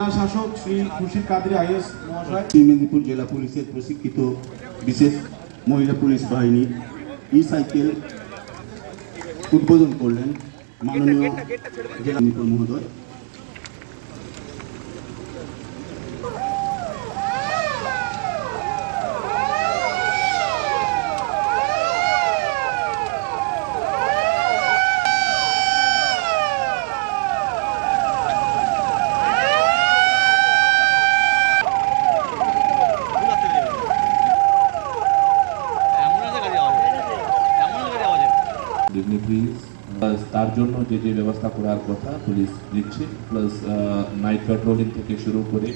শাসক শ্রী খুরশিদ কাদরি আইএস মহাশয় মেদিনীপুর জেলা পুলিশের প্রশিক্ষিত বিশেষ মহিলা পুলিশ বাহিনীর সাইকেল উদ্বোধন করলেন মাননীয় জেলা মহোদয়। তার জন্য যে যে ব্যবস্থা করার কথা পুলিশ দিচ্ছে, প্লাস নাইট পেট্রোলিং থেকে শুরু করে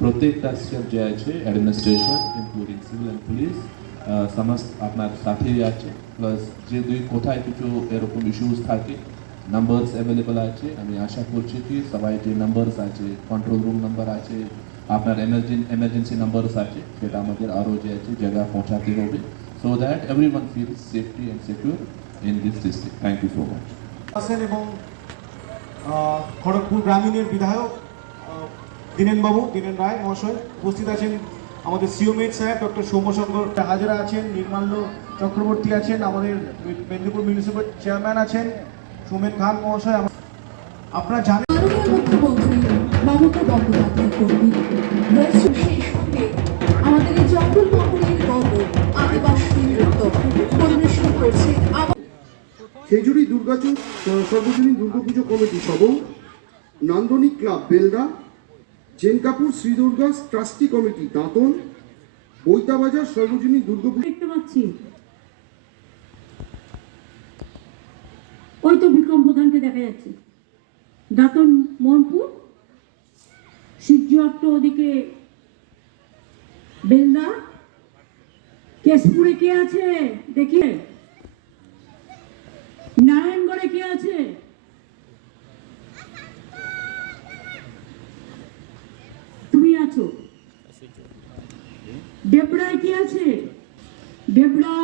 প্রত্যেকটা স্টেপ যে আছে administration including civil and police সমস্ত আপনার সাথেই আছে। প্লাস যে কোথায় কিছু এরকম ইস্যুস থাকে নাম্বারস অ্যাভেলেবল আছে। আমি আশা করছি কি সবাই যে নাম্বারস আছে, কন্ট্রোল রুম নাম্বার আছে, আপনার এমার্জেন্সি নাম্বারস আছে, সেটা আমাদের আরও যে আছে জায়গা পৌঁছাতে হবে, so that everyone feels safety and secure in this district. Thank you so much. এবং খড়গপুর গ্রামীণের বিধায়ক দীনেন রায় মহাশয় উপস্থিত আছেন। আমাদের সিওমেট সাহেব ডক্টর সৌম্যশঙ্কর হাজরা আছেন, নির্মাল্য চক্রবর্তী আছেন, আমাদের মেদিনীপুর মিউনিসিপ্যাল চেয়ারম্যান আছেন সোমেন খান মহাশয়। আপনারা জানেন মুখ্যমন্ত্রী মমতা বন্দ্যোপাধ্যায় কর্মী আমাদের এই জঙ্গল মহলের গর্ব আদিবাসী নৃত্য পরিবেশন করছে। খেজুরি দুর্গাচক সর্বজনীন দুর্গাপুজো কমিটি সহ Nandanik club Belda, Jenkapur Shri Durga trustee committee Dantan, Baitabazar সর্বজনীন দুর্গাপুজো দেখতে পাচ্ছি ওই তো বিক্রম প্রধানকে দেখা যাচ্ছে, দাঁতন মোহনপুর, সূর্যঅট্ট ওদিকে বেলদা, কেশপুরে কে আছে দেখি, নারায়ণগড়ে কে আছে, তুমি আছো, ডেবরায় কে আছে, ডেবরা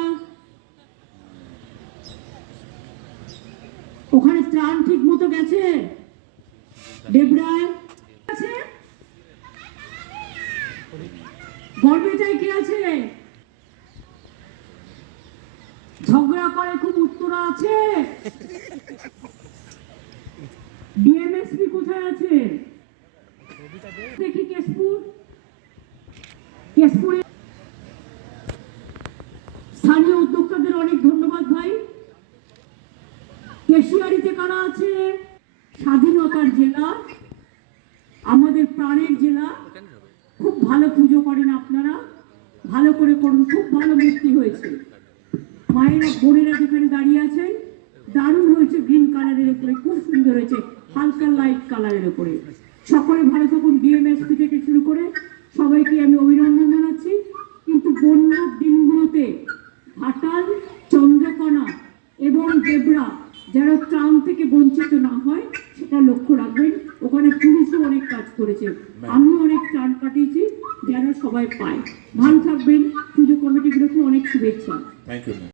ওখানে ত্রাণ ঠিক মতো গেছে, ডেবরায় আছে, গড়বেতায় কে আছে, ঝগড়া করে খুব উত্তরা আছে, ডিএমএসপি কোথায় আছে দেখি, কেশপুরে স্থানীয় উদ্যোক্তাদের অনেক ধন্যবাদ ভাই। কেশিয়ারিতে কারা আছে, স্বাধীনতার জেলা, আমাদের প্রাণের জেলা, খুব ভালো পুজো করেন আপনারা, ভালো করে করুন, খুব ভালো মূর্তি হয়েছে, মায়েরা বোনেরা যেখানে দাঁড়িয়ে আছেন দারুণ হয়েছে, গ্রিন কালারের উপরে খুব সুন্দর হয়েছে, হালকা লাইট কালারের উপরে। সকলে ভালো থাকুন, ডিএমএসপি থেকে শুরু করে সবাইকে আমি অভিনন্দন জানাচ্ছি। কিন্তু বন্যার দিনগুলোতে ঘাটাল, চন্দ্রকোনা এবং দেবরা যারা ত্রাণ থেকে বঞ্চিত না হয় সেটা লক্ষ্য রাখবেন। ওখানে পুলিশও অনেক কাজ করেছে, আমিও অনেক ত্রাণ পাঠিয়েছি যেন সবাই পায়। ভালো থাকবেন, পুজো কমিটিগুলোকে অনেক শুভেচ্ছা। Thank you.